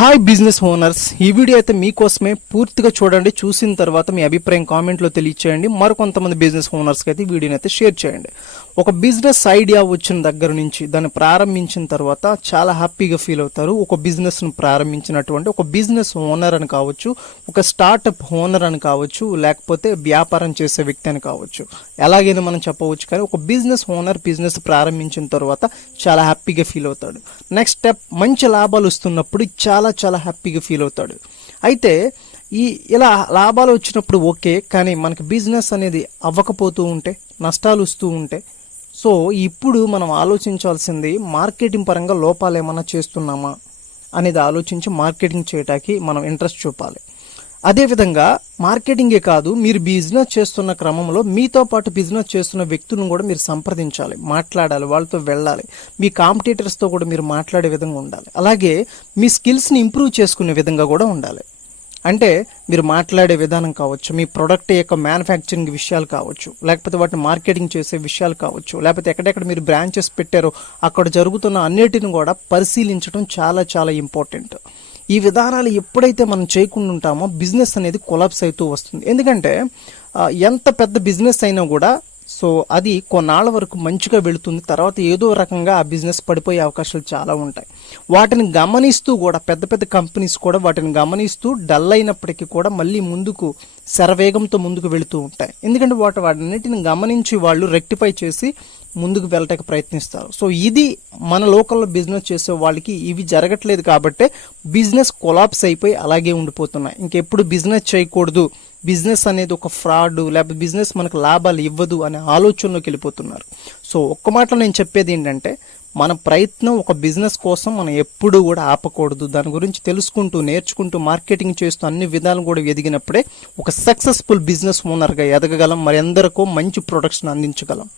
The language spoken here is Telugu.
హాయ్ బిజినెస్ ఓనర్స్ ఈ వీడియో అయితే మీకోసమే పూర్తిగా చూడండి. చూసిన తర్వాత మీ అభిప్రాయం కామెంట్లో తెలియచేయండి. మరికొంతమంది బిజినెస్ ఓనర్స్కి అయితే ఈ వీడియోని అయితే షేర్ చేయండి. ఒక బిజినెస్ ఐడియా వచ్చిన దగ్గర నుంచి దాన్ని ప్రారంభించిన తర్వాత చాలా హ్యాపీగా ఫీల్ అవుతారు. ఒక బిజినెస్ను ప్రారంభించినటువంటి ఒక బిజినెస్ ఓనర్ అని కావచ్చు ఒక స్టార్టప్ ఓనర్ అని కావచ్చు లేకపోతే వ్యాపారం చేసే వ్యక్తి అని కావచ్చు. ఎలాగైనా మనం చెప్పవచ్చు కానీ ఒక బిజినెస్ ఓనర్ బిజినెస్ ప్రారంభించిన తర్వాత చాలా హ్యాపీగా ఫీల్ అవుతాడు. నెక్స్ట్ స్టెప్ మంచి లాభాలు వస్తున్నప్పుడు చాలా చాలా హ్యాపీగా ఫీల్ అవుతాడు. అయితే ఈ ఇలా లాభాలు వచ్చినప్పుడు ఓకే కానీ మనకి బిజినెస్ అనేది అవ్వకపోతూ ఉంటే నష్టాలు వస్తూ ఉంటే సో ఇప్పుడు మనం ఆలోచించాల్సింది మార్కెటింగ్ పరంగా లోపాలు ఏమైనా చేస్తున్నామా అనేది ఆలోచించి మార్కెటింగ్ చేయటానికి మనం ఇంట్రెస్ట్ చూపాలి. అదేవిధంగా మార్కెటింగే కాదు మీరు బిజినెస్ చేస్తున్న క్రమంలో మీతో పాటు బిజినెస్ చేస్తున్న వ్యక్తులను కూడా మీరు సంప్రదించాలి మాట్లాడాలి వాళ్ళతో వెళ్ళాలి. మీ కాంపిటేటర్స్తో కూడా మీరు మాట్లాడే విధంగా ఉండాలి. అలాగే మీ స్కిల్స్ని ఇంప్రూవ్ చేసుకునే విధంగా కూడా ఉండాలి. అంటే మీరు మాట్లాడే విధానం కావచ్చు మీ ప్రొడక్ట్ యొక్క మ్యానుఫ్యాక్చరింగ్ విషయాలు కావచ్చు లేకపోతే వాటిని మార్కెటింగ్ చేసే విషయాలు కావచ్చు లేకపోతే ఎక్కడెక్కడ మీరు బ్రాంచెస్ పెట్టారో అక్కడ జరుగుతున్న అన్నిటిని కూడా పరిశీలించడం చాలా చాలా ఇంపార్టెంట్ ఈ విధానాలు ఎప్పుడైతే మనం చేయకుండా ఉంటామో బిజినెస్ అనేది కొలాప్స్ అవుతూ వస్తుంది. ఎందుకంటే ఎంత పెద్ద బిజినెస్ అయినా కూడా సో అది కొన్నాళ్ళ వరకు మంచిగా వెళుతుంది. తర్వాత ఏదో రకంగా ఆ బిజినెస్ పడిపోయే అవకాశాలు చాలా ఉంటాయి. వాటిని గమనిస్తూ కూడా పెద్ద పెద్ద కంపెనీస్ కూడా వాటిని గమనిస్తూ డల్ అయినప్పటికీ కూడా మళ్ళీ ముందుకు శరవేగంతో ముందుకు వెళుతూ ఉంటాయి. ఎందుకంటే వాటి వాటిన్నిటిని గమనించి వాళ్ళు రెక్టిఫై చేసి ముందుకు వెళ్ళటానికి ప్రయత్నిస్తారు. సో ఇది మన లోకల్లో బిజినెస్ చేసే వాళ్ళకి ఇవి జరగట్లేదు కాబట్టే బిజినెస్ కొలాప్స్ అయిపోయి అలాగే ఉండిపోతున్నాయి. ఇంకెప్పుడు బిజినెస్ చేయకూడదు బిజినెస్ అనేది ఒక ఫ్రాడ్ లేకపోతే బిజినెస్ మనకు లాభాలు ఇవ్వదు అనే ఆలోచనలోకి వెళ్ళిపోతున్నారు. సో ఒక్క మాటలో నేను చెప్పేది ఏంటంటే మన ప్రయత్నం ఒక బిజినెస్ కోసం మనం ఎప్పుడూ కూడా ఆపకూడదు. దాని గురించి తెలుసుకుంటూ నేర్చుకుంటూ మార్కెటింగ్ చేస్తూ అన్ని విధాలు కూడా ఎదిగినప్పుడే ఒక సక్సెస్ఫుల్ బిజినెస్ ఓనర్గా ఎదగగలం. మరి ఎందరికో మంచి ప్రొడక్ట్స్ని అందించగలం.